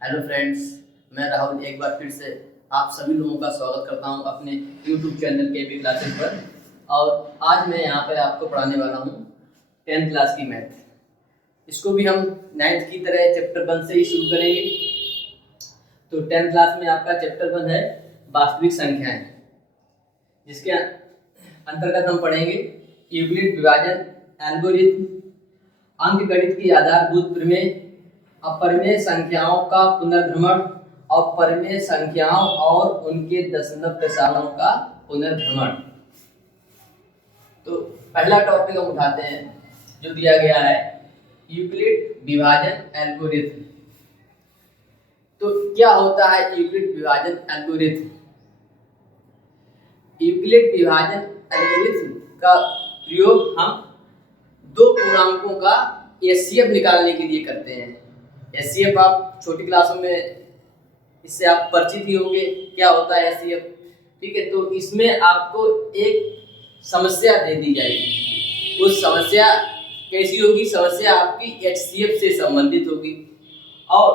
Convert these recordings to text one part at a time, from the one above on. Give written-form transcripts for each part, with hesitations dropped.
Hello friends, मैं राहुल एक बार फिर से आप सभी लोगों का स्वागत करता हूं अपने यूट्यूब चैनल केबी क्लासेस पर। और आज मैं यहां पर आपको पढ़ाने वाला हूं 10th क्लास की मैथ। इसको भी हम 9th की तरह चैप्टर 1 से ही शुरू करेंगे। तो 10th क्लास में आपका चैप्टर 1 है वास्तविक संख्याएं, जिसके अंतर्गत हम पढ़ेंगे यूक्लिड विभाजन, एल्गोरिथम, अंकगणित की आधारभूत प्रमेय, अपरिमेय संख्याओं का पुनर्भ्रमण और परिमेय संख्याओं और उनके दशमलव प्रसारणों का पुनर्भ्रमण। तो पहला टॉपिक हम उठाते हैं जो दिया गया है यूक्लिड विभाजन एल्गोरिथम। तो क्या होता है यूक्लिड विभाजन एल्गोरिथम? यूक्लिड विभाजन एल्गोरिथम का प्रयोग हम दो पूर्णांकों का एचसीएफ निकालने के लिए करते हैं। एचसीएफ आप छोटी क्लासों में इससे आप परिचित ही होंगे, क्या होता है एचसीएफ। ठीक है, तो इसमें आपको एक समस्या दे दी जाएगी। उस समस्या कैसी होगी? समस्या आपकी एचसीएफ से संबंधित होगी और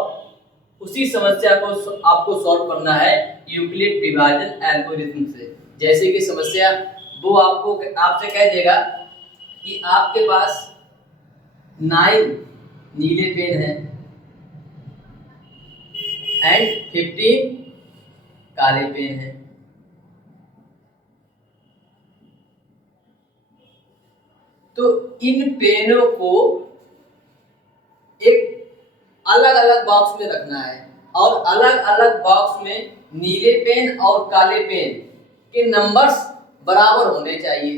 उसी समस्या को आपको सॉल्व करना है यूक्लिड विभाजन एल्गोरिथम से। जैसे कि समस्या वो आपसे कह देगा कि आपके पास 9 नीले पेन है एंड 15 काले पेन है। तो इन पेनों को एक अलग अलग बॉक्स में रखना है और अलग अलग बॉक्स में नीले पेन और काले पेन के नंबर्स बराबर होने चाहिए।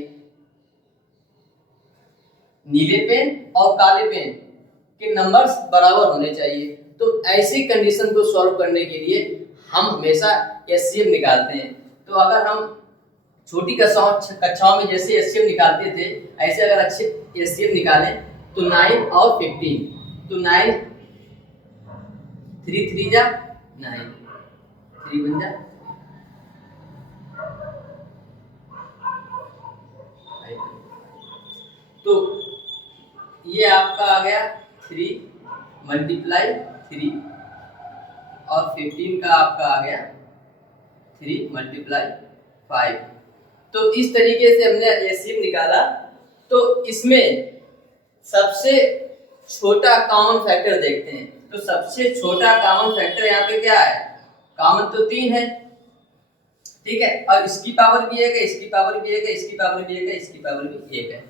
नीले पेन और काले पेन के नंबर्स बराबर होने चाहिए। तो ऐसी कंडीशन को सॉल्व करने के लिए हम हमेशा एचसीएफ निकालते हैं। तो अगर हम छोटी कक्षाओं में जैसे एचसीएफ निकालते थे, ऐसे अगर अच्छे एचसीएफ निकालें तो 9 और 15, तो 9 3 3 जा 9, 3 बन जा 5। तो ये आपका आ गया 3 मल्टीप्लाई 3 और 15 का आपका आ गया 3 मल्टीप्लाई 5। तो इस तरीके से हमने एचसीएफ निकाला। तो इसमें सबसे छोटा कॉमन फैक्टर देखते हैं। तो सबसे छोटा कॉमन फैक्टर यहाँ पे क्या है? कॉमन तो 3 है, ठीक है, और इसकी पावर भी 1 है, इसकी पावर भी 1 है, इसकी पावर भी 1 है, इसकी पावर भी 1 है।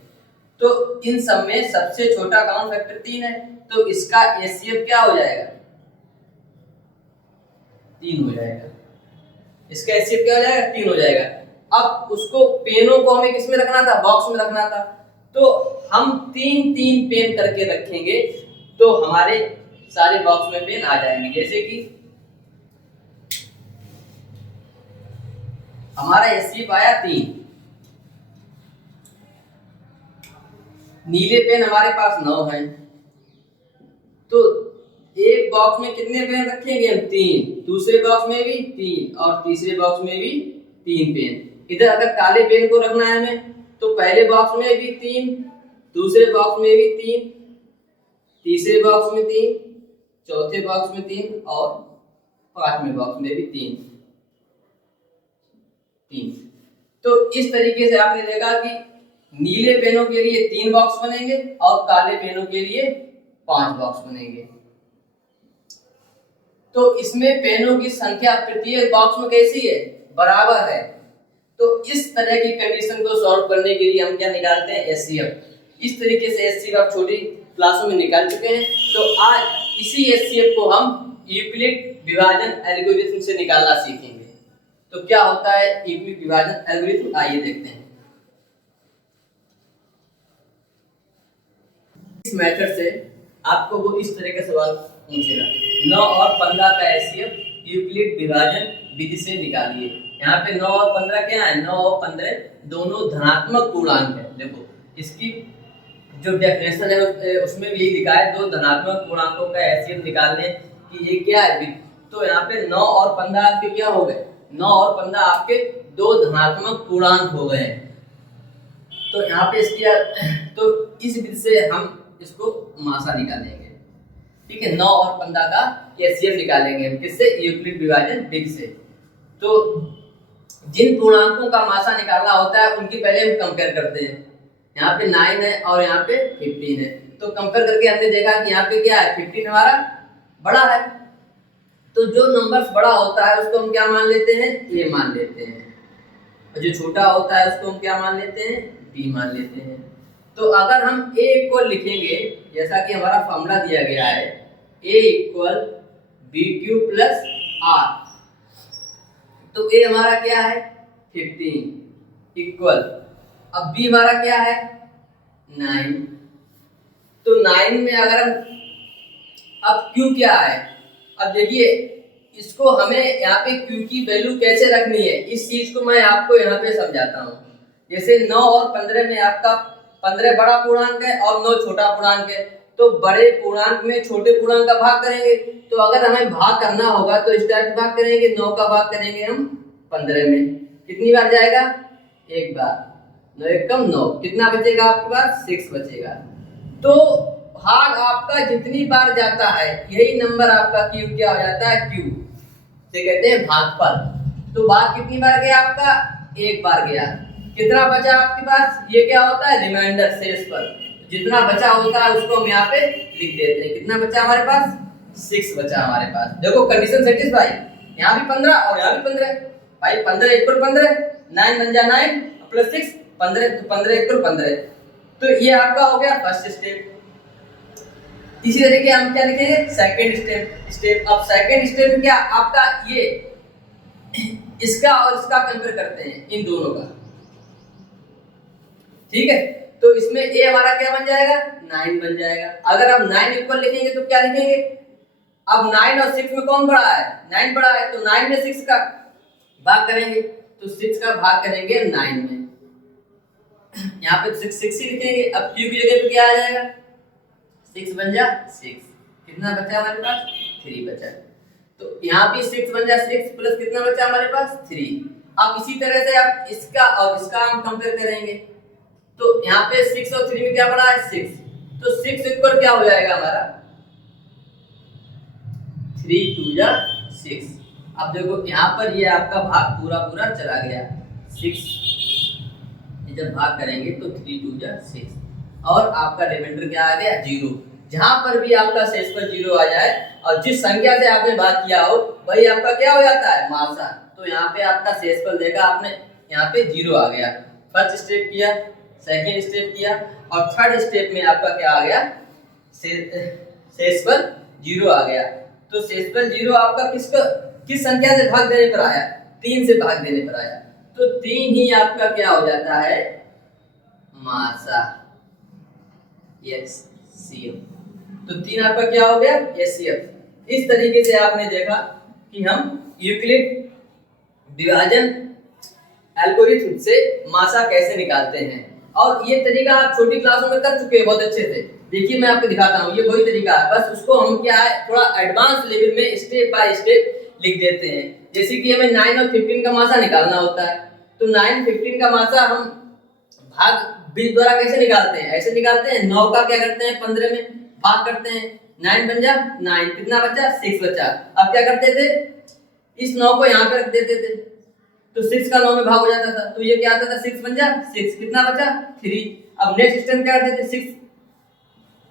तो इन सब में सबसे छोटा कॉमन फैक्टर 3 है। तो इसका एचसीएफ क्या हो जाएगा? 3 हो जाएगा। इसका एचसीएफ क्या हो जाएगा? 3 हो जाएगा। अब उसको पेनों को हमें किस में रखना था? बॉक्स में रखना था। तो हम 3 पेन करके रखेंगे तो हमारे सारे बॉक्स में पेन आ जाएंगे। जैसे कि हमारा एचसीएफ आया 3, नीले पेन हमारे पास 9 हैं, तो एक बॉक्स में कितने पेन रखेंगे हम? 3, दूसरे बॉक्स में भी 3 और तीसरे बॉक्स में भी 3 पेन। इधर अगर काले पेन को रखना है हमें तो पहले बॉक्स में भी 3, दूसरे बॉक्स में भी 3, तीसरे बॉक्स में 3, चौथे बॉक्स में 3 और 5वें बॉक्स में भी 3। तो इस तरीके से आपने देखा कि नीले पेनों के लिए 3 बॉक्स बनेंगे और काले पेनों के लिए 5 बॉक्स बनेंगे। तो इसमें पेनों की संख्या प्रत्येक बॉक्स में कैसी है? बराबर है। तो इस तरह की कंडीशन को सॉल्व करने के लिए हम क्या निकालते हैं? एचसीएफ। इस तरीके से एचसीएफ आप छोटी क्लासों में निकाल चुके हैं। तो आज इसी एचसीएफ को हम यूक्लिड विभाजन एल्गोरिथम से निकालना सीखेंगे। तो क्या होता है यूक्लिड विभाजन एल्गोरिथम? आइए देखते हैं। इस मेथड से आपको वो इस तरह का सवाल पूछेगा, 9 और 15 का एचसीएफ यूक्लिड विभाजन विधि से निकालिए। यहाँ पे 9 और 15 क्या है? 9 और 15 दोनों धनात्मक पूर्णांक है। देखो इसकी जो डेफिनेशन है उसमें भी लिखा है, दो धनात्मक पूर्णांकों का एचसीएफ निकालने की ये क्या है? तो यहाँ पे 9 और 15 आपके क्या हो गए? 9 और 15 आपके दो धनात्मक पूर्णांक हो गए। तो यहाँ पे इसकी तो इस विधि से हम इसको मासा निकालेंगे। ठीक है, 9 और 15 का एचसीएफ निकालेंगे हम किससे, यूक्लिड विभाजन विधि से। तो जिन पूर्णांकों का मासा निकालना होता है उनकी पहले हम कंपेयर करते हैं। यहाँ पे 9 है और यहाँ पे 15 है, तो कंपेयर करके हमने देखा कि यहाँ पे क्या है, 15 हमारा बड़ा है। तो जो नंबर्स बड़ा होता है उसको हम क्या मान लेते हैं, ए मान लेते हैं, और जो छोटा होता है उसको हम क्या मान लेते हैं, बी मान लेते हैं। तो अगर हम a इक्वल लिखेंगे, जैसा कि हमारा फॉर्मूला दिया गया है, a equal b q plus r, तो a हमारा क्या है 15 इक्वल, अब b हमारा क्या है 9, तो 9 में अगर हम, अब q क्या है, अब देखिए इसको हमें यहाँ पे q की वैल्यू कैसे रखनी है, इस चीज को मैं आपको यहाँ पे समझाता हूँ। जैसे 9 और 15 में आपका 15 बड़ा पूर्णांक है और 9 छोटा पूर्णांक है, तो बड़े पूर्णांक में छोटे पूर्णांक का भाग करेंगे। तो अगर हमें भाग करना होगा तो इस टाइप से भाग करेंगे, 9 का भाग करेंगे हम 15 में, कितनी बार जाएगा, एक बार, 9 एकम 9, कितना बचेगा आपके पास 6 बचेगा। तो भाग आपका जितनी बार जाता है यही नंबर आपका क्यू क्या हो जाता है, क्यू से कहते हैं भागफल। तो भाग कितनी बार गया आपका, एक बार गया, कितना बचा आपके पास, ये क्या होता है रिमाइंडर, शेषफल। जितना बचा होता है उसको हम यहाँ पे लिख देते हैं, कितना बचा हमारे पास 6 बचा हमारे पास। देखो कंडीशन सेटिस्फाई, यहाँ भी 15 और यहाँ भी 15, भाई 15 इक्वल 15, 9 बन जा 9 प्लस 6 15, तो 15 इक्वल 15। तो ये आपका हो गया फर्स्ट स्टेप। इसी तरीके हम क्या लिखेंगे, सेकंड स्टेप। अब सेकंड स्टेप में क्या आपका, ये इसका और इसका कंपेयर करते हैं, इन दोनों का, ठीक है। तो इसमें a हमारा क्या बन जाएगा 9 बन जाएगा। अगर हम 9 इक्वल लिखेंगे तो क्या लिखेंगे, अब 9 और 6 में कौन बड़ा है, 9 बड़ा है, तो 9 में 6 का भाग करेंगे, तो 6 का भाग करेंगे 9 में, यहाँ पे 6 ही लिखेंगे। अब q की जगह पे क्या आ जाएगा, 6 बन जा 6, कितना बचा हमारे पास 3 बचा। तो यहाँ पे 6 बन जा 6 प्लस कितना बचा हमारे पास 3। अब इसी तरह से आप इसका और इसका हम कंपेयर करेंगे, तो यहाँ पे 6 और 3 में क्या बड़ा है 6, तो 6 इक्वल क्या हो जाएगा हमारा 3 2 जा 6। अब देखो यहाँ पर ये आपका भाग पूरा पूरा चला गया, 6 जब भाग करेंगे तो 3 2 जा 6, और आपका रिमाइंडर क्या आ गया 0। जहां पर भी आपका शेषफल 0 आ जाए और जिस संख्या से आपने भाग किया हो वही आपका क्या हो जाता है मासा। तो यहाँ पे आपका शेषफल देखा आपने, यहाँ पे 0 आ गया। फर्स्ट स्टेप किया, सेकंड स्टेप किया, और थर्ड स्टेप में आपका क्या आ गया, शेषफल 0 आ गया। तो शेषफल 0 आपका किस संख्या से भाग देने पर आया, 3 से भाग देने पर आया, तो 3 ही आपका क्या हो जाता है मासा, एचसीएफ। तो 3 आपका क्या हो गया एचसीएफ। इस तरीके से आपने देखा कि हम यूक्लिड विभाजन एल्गोरिथम से मासा कैसे निकालते हैं, और ये तरीका आप छोटी क्लासों में कर चुके हैं बहुत अच्छे से। देखिए मैं आपको दिखाता हूँ, ये वही तरीका है, बस उसको हम क्या है थोड़ा एडवांस लेवल में स्टेप बाय स्टेप लिख देते हैं। जैसे कि हमें 9 और 15 का मासा निकालना होता है, तो 9 15 का मासा हम भाग बीज द्वारा कैसे निकालते हैं, ऐसे निकालते हैं, 9 का क्या करते हैं 15 में भाग करते हैं, 9 बन जा 9, कितना बचा 6 बचा। अब क्या करते थे, इस 9 को यहाँ पे रख देते थे, तो 6 का 9 में भाग हो जाता था, तो ये क्या आता था 6 बन जा 6, कितना बचा 3। अब नेक्स्ट स्टेप क्या करते थे, 6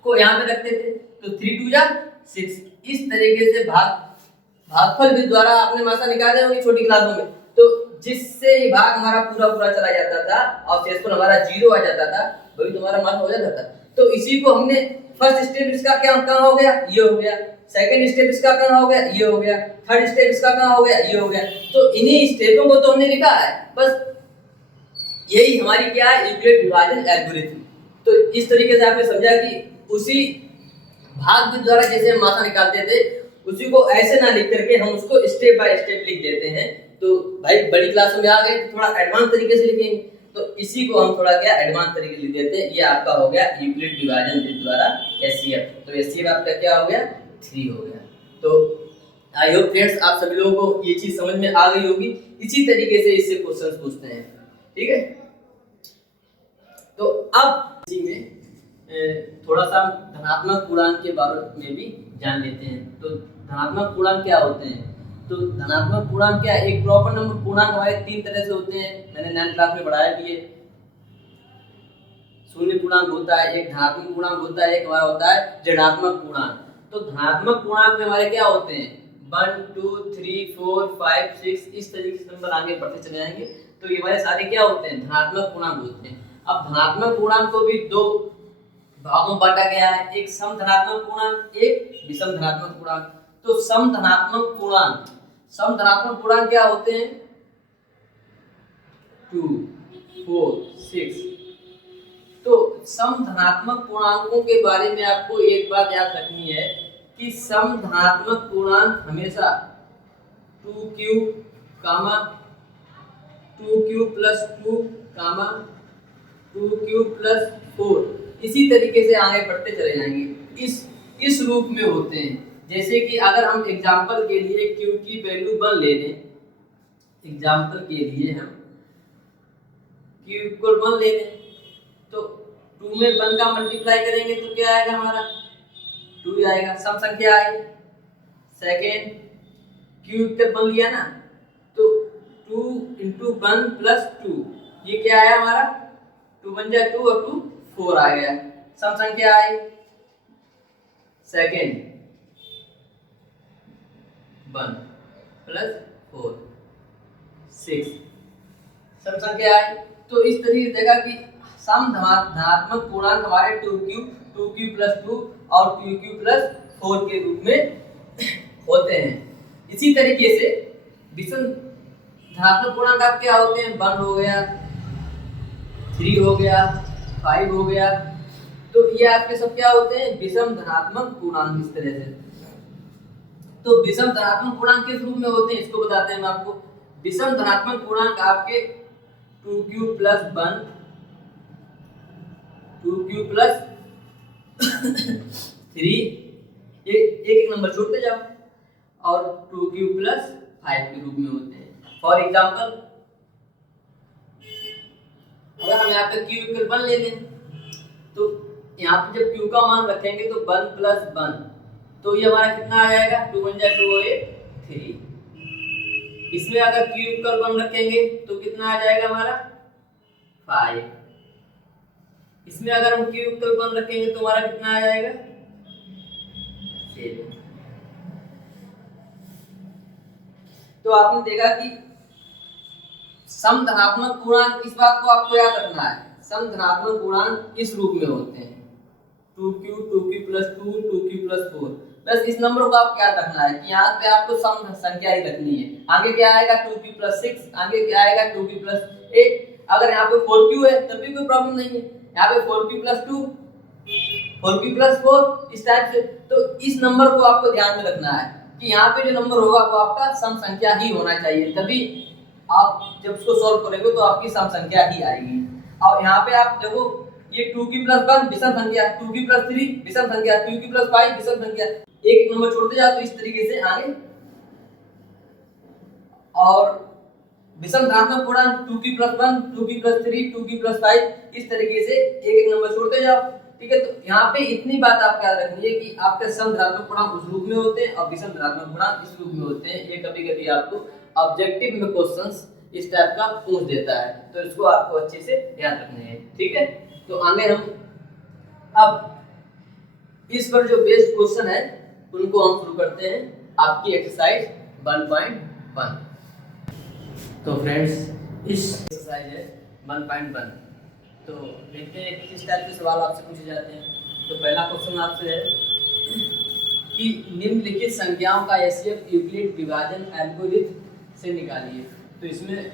को यहाँ पे रखते थे, तो 3 2 जा 6। इस तरीके से भागफल विधि द्वारा आपने मासा निकाले होंगे छोटी क्लासों में, तो जिससे भाग हमारा पूरा पूरा चला जाता था और शेषफल हमारा 0 आ जाता था, वही तुम्हारा मासा हो जाता था। तो इसी को हमने फर्स्ट स्टेप इसका क्या कहाँ हो गया, ये हो गया, सेकंड स्टेप इसका कहाँ हो गया, ये हो गया, थर्ड स्टेप इसका कहाँ हो गया, ये हो गया। तो इन्हीं स्टेपों को तो हमने लिखा है, बस यही हमारी क्या है यूक्लिड विभाजन एल्गोरिथम। तो इस तरीके से आपने समझा कि उसी भाग विधि द्वारा जैसे हम मासा निकालते थे उसी को ऐसे ना लिख करके हम उसको स्टेप बाय स्टेप लिख देते हैं। तो भाई बड़ी क्लासों में आ गए तो थोड़ा एडवांस तरीके से लिखेंगे, तो इसी को हम थोड़ा क्या एडवांस तरीके से लिख देते हैं। ये आपका हो गया यूक्लिड विभाजन विधि द्वारा एचसीएफ। तो एचसीएफ आपका क्या हो गया 3 हो गया। तो आई होप फ्रेंड्स आप सभी लोगों को ये चीज समझ में आ गई होगी। इसी तरीके से इससे क्वेश्चंस पूछते हैं, ठीक है। तो अब इसी में थोड़ा सा धनात्मक पूर्णांक के बारे में भी जान लेते हैं। तो धनात्मक पूर्णांक क्या होते हैं? तो धनात्मक पूर्णांक क्या है? एक प्रॉपर नंबर पूर्णांक हमारे तीन तरह से होते हैं, मैंने 9th क्लास में पढ़ाया भी है। शून्य पूर्णांक होता है, एक धनात्मक पूर्णांक होता है, एक हमारा होता है ऋणात्मक पूर्णांक। तो धनात्मक पूर्णांक में हमारे क्या होते हैं? 1 2 3 4 5 6 इस तरीके से नंबर आगे बढ़ते चले जाएंगे। तो ये हमारे सारे क्या होते हैं? धनात्मक पूर्णांक होते हैं। अब धनात्मक पूर्णांक को भी दो भागों में बांटा गया है, एक सम धनात्मक पूर्णांक, एक विषम धनात्मक पूर्णांक। तो सम धनात्मक पूर्णांक क्या होते हैं? 2 4 6। तो सम धनात्मक पूर्णांकों के बारे में आपको एक बात याद रखनी है कि सम धनात्मक पूर्णांक हमेशा 2q, 2q plus 2, 2q plus 4 इसी तरीके से आगे बढ़ते चले जाएंगे, इस रूप में होते हैं। जैसे कि अगर हम एग्जाम्पल के लिए q की वैल्यू 1 ले लें, एग्जाम्पल के लिए हम q इक्वल 1 ले लें, तो 2 में 1 का मल्टीप्लाई करेंगे तो क्या आएगा? हमारा 2 आएगा, सम संख्या आई। सेकेंड q इक्वल 1 लिया ना, तो 2 × 1 + 2 ये क्या आया हमारा? 2 × 1 2 और 2 4 आ गया, सम संख्या आई। सेकेंड 1 + 4 6 सम संख्या आई। तो इस तरीके से देखा कि सम धनात्मक पूर्णांक हमारे 2q + 2 और 2q + 4 के रूप में होते हैं। इसी तरीके से विषम धनात्मक पूर्णांक आप क्या होते हैं? 1 हो गया, 3 हो गया, 5 हो गया। तो ये आपके सब क्या होते हैं? विषम धनात्मक पूर्णांक। इस तरह से तो विषम धनात्मक पूर्णांक किस रूप में होते हैं इसको बताते हैं हम आपको। विषम धनात्मक पूर्णांक आपके 2q + 1, 2q + 3 ये एक नंबर छोड़ते जाओ, और 2q + 5 के रूप में होते हैं। फॉर एग्जाम्पल अगर हम यहाँ पे q इक्वल 1 ले लें, तो यहाँ पे जब q का मान रखेंगे तो 1 + 1, तो ये हमारा कितना आ जाएगा? 2 × 2 = 3। इसमें अगर q इक्वल 1 रखेंगे तो कितना आ जाएगा हमारा? 5। इसमें अगर हम q इक्वल 1 रखेंगे तो हमारा कितना आ जाएगा? 7। तो आपने देखा कि सम धनात्मक पूर्णांक, इस बात को आपको याद रखना है, सम धनात्मक पूर्णांक इस रूप में होते हैं 2q, 2q + 2, 2q + 4। बस इस नंबर को आपको याद रखना है कि यहाँ पे आपको सम संख्या ही रखनी है। आगे क्या आएगा? 2q + 6, आगे क्या आएगा? 2q + 8। अगर यहाँ पे 4q है तब भी कोई प्रॉब्लम नहीं है, यहाँ पे 4q + 2, 4q + 4 इस टाइप से। तो इस नंबर को आपको ध्यान में रखना है कि यहाँ पे जो नंबर होगा वो आपका सम संख्या ही होना चाहिए, तभी आप जब उसको सॉल्व करेंगे तो आपकी सम संख्या ही आएगी। और यहाँ पे आप देखो ये 2q + 1 विषम संख्या, 2q + 3 विषम संख्या, 2q + 5 विषम संख्या, एक एक नंबर छोड़ते जाओ तो इस तरीके से आगे। और विषम धनात्मक पूर्णांक 2q + 1, 2q + 3, 2q + 5 इस तरीके से एक एक नंबर छोड़ते जाओ, ठीक है। तो यहाँ पे इतनी बात आपको याद रखनी है कि आपके सम धनात्मक पूर्णांक उस रूप में होते हैं और विषम धनात्मक पूर्णांक इस रूप में होते हैं। ये कभी-कभी आपको ऑब्जेक्टिव में क्वेश्चंस इस टाइप का पूछ देता है, तो इसको आपको अच्छे से याद रखना है, ठीक है। तो आगे हम अब इस पर जो बेस्ड क्वेश्चन है उनको हम शुरू करते हैं, आपकी एक्सरसाइज 1.1। तो फ्रेंड्स इस एक्सरसाइज है 1.1। तो देखते हैं किस टाइप के सवाल आपसे पूछे जाते हैं। तो पहला क्वेश्चन आपसे है कि निम्नलिखित संख्याओं का एचसीएफ यूक्लिड विभाजन एल्गोरिथम से निकालिए। तो इसमें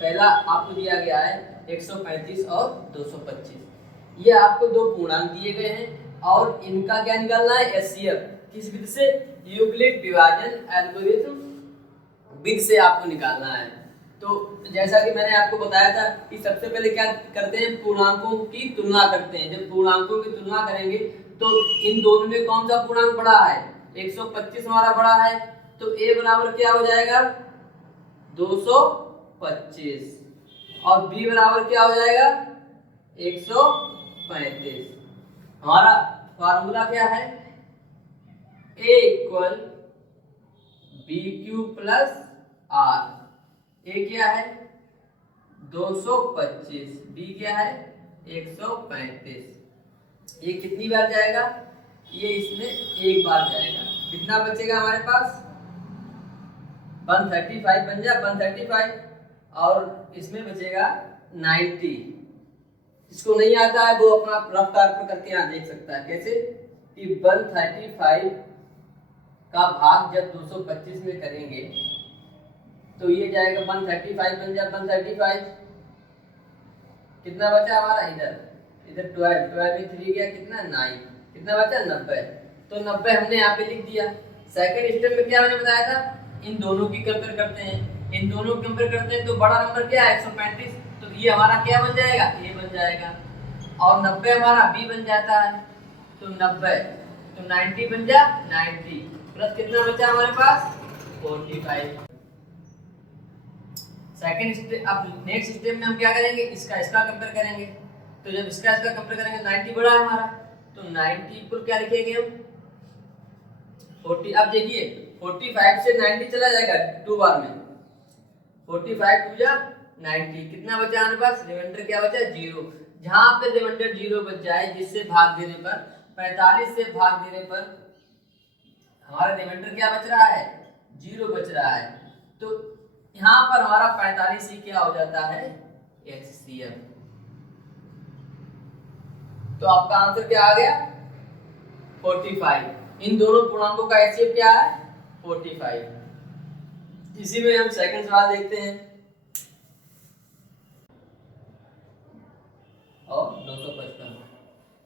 पहला आपको दिया गया है 135 और 225। ये आपको दो पूर्णांक दिए गए हैं और इनका क्या निकालना है? एचसीएफ किस विधि से? यूक्लिड विभाजन एल्गोरिथम विधि से आपको निकालना है। तो जैसा कि मैंने आपको बताया था कि सबसे पहले क्या करते हैं? पूर्णांकों की तुलना करते हैं। जब पूर्णांकों की तुलना करेंगे तो इन दोनों में कौन सा पूर्णांक बड़ा है? 125 हमारा बड़ा है, तो a बराबर क्या हो जाएगा? 225 और b बराबर क्या हो जाएगा? 135। हमारा फार्मूला क्या है? A equal B cube plus R. A क्या है 225, बी क्या है 135। ये कितनी बार जाएगा, ये इसमें एक बार जाएगा। कितना बचेगा हमारे पास 135 बन जा 135, और इसमें बचेगा 90। जिसको नहीं आता है वो अपना रफ कार पर करके यहाँ देख सकता है। कैसे कि 135 का भाग जब 225 में करेंगे तो ये जाएगा 135 बन जा 135। कितना बचा हमारा इधर 12 में 3 गया कितना 9, कितना बचा 90। तो 90 हमने यहाँ पे लिख दिया। सेकंड स्टेप में क्या मैंने बताया था, इन दोनों की कंपेयर करते हैं, इन दोनों की कंपेयर करते हैं तो बड़ा नंबर क्या है 135, तो ये हमारा क्या बन जाएगा ए बन जाएगा, और 90 हमारा बी बन जाता है। तो 90 तो 90 बन जा 90 प्लस कितना बचा हमारे पास 45। सेकंड स्टेप, अब नेक्स्ट स्टेप में हम क्या करेंगे, इसका कंपेयर करेंगे। तो जब इसका कंपेयर करेंगे 90 बड़ा है हमारा, तो 90 इक्वल क्या लिखेंगे हम 40। अब देखिए 45 से 90 चला जाएगा 2 बार में, 45 टू जा 90, कितना बचा हमारे पास रिमाइंडर क्या बचा 0। जहां पे रिमाइंडर 0 बच जाए, जिससे भाग देने पर 45 से भाग देने पर हमारा रिमाइंडर क्या बच रहा है 0 बच रहा है। तो यहाँ पर हमारा 45 ही क्या हो जाता है HCF। तो आपका आंसर क्या आ गया 45। इन दोनों पूर्णांकों का HCF क्या है 45। इसी में हम सेकंड सवाल देखते हैं। और 255,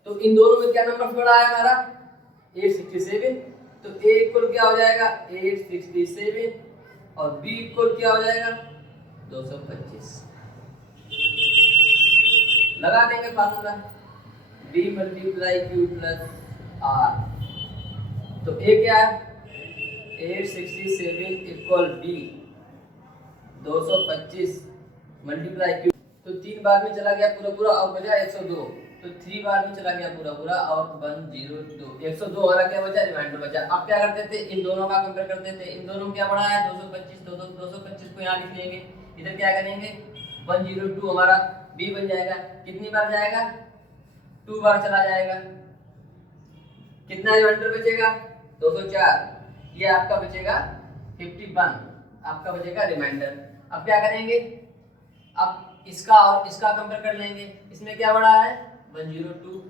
तो इन दोनों में क्या नंबर बड़ा है हमारा 867। तो A इक्वल क्या हो जाएगा 867 और B इक्वल क्या हो जाएगा 225। लगा देंगे formula B multiply Q plus R। तो A क्या है 867 इक्वल B 225 मल्टीप्लाई Q। तो 3 बार में चला गया पूरा और बचा 102। तो 3 बार में चला गया पूरा और 102, 102 हमारा क्या बचा रिमाइंडर बचा। अब क्या करते थे इन दोनों का कंपेयर करते थे। इन दोनों क्या बड़ा है 225, तो 225 को यहाँ लिख लेंगे। इधर क्या करेंगे 102 हमारा B बन जाएगा। कितनी बार जाएगा 2 बार चला जाएगा। कितना रिमाइंडर बचेगा 204। ये आपका बचेगा 51, आपका बचेगा रिमाइंडर। अब क्या करेंगे, अब इसका और इसका कंपेयर कर लेंगे। इसमें क्या बड़ा है 102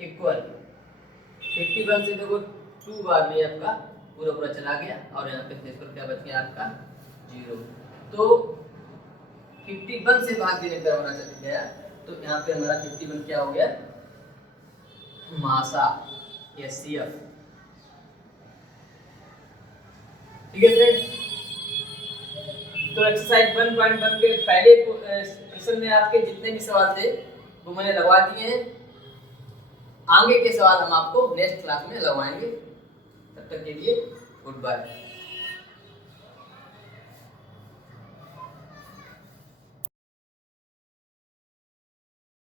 इक्वल 51 से देखो 2 बार में आपका पूरा चला गया और यहाँ पे शेष पर क्या बच गया आपका 0। तो 51 से भाग देने पर हमारा चल गया। तो यहाँ पे हमारा 51 क्या हो गया मासा HCF। ठीक है फ्रेंड्स, तो एक्सरसाइज 1.1 के पहले क्वेश्चन में आपके जितने भी सवाल थे वो मैंने लगवा दिए हैं। आगे के सवाल हम आपको नेक्स्ट क्लास में लगवाएंगे। तब तक के लिए गुड बाय।